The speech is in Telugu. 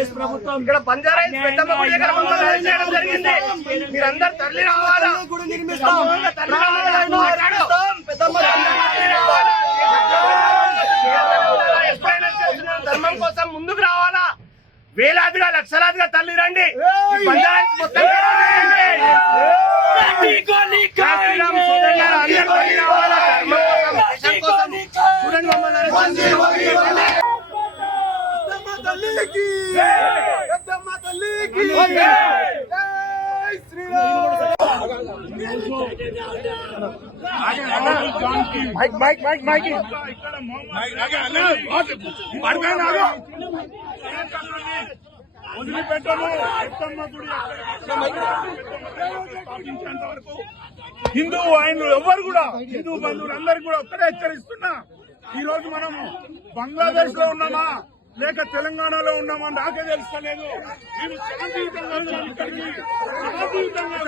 కాంగ్రెస్ ప్రభుత్వం ఇక్కడ బంజారా హిల్స్ పెద్దమ్మ గుడి దగ్గర మమ్మల్ని అరెస్ట్ చేయడం జరిగింది. మీరందరూ తరలి రావాలా, ధర్మం కోసం ముందుకు రావాలా. వేలాదిగా లక్షలాదిగా తల్లి రండి. బంజారా హిల్స్ మొత్తం చూడండి మమ్మల్ని వదిలిపెట్టను. పెద్దమ్మ గుడి స్థాపించేంత వరకు హిందూ ఆయనలు ఎవ్వరు కూడా, హిందూ బంధువులు అందరికీ కూడా ఒక్కడే హెచ్చరిస్తున్నా. ఈ రోజు మనము బంగ్లాదేశ్ లో ఉన్నామా లేక తెలంగాణలో ఉన్నామా నాకే తెలుసుకోలేదు. మేము శాంతియుతంగా ఇక్కడికి శాంతియుతంగా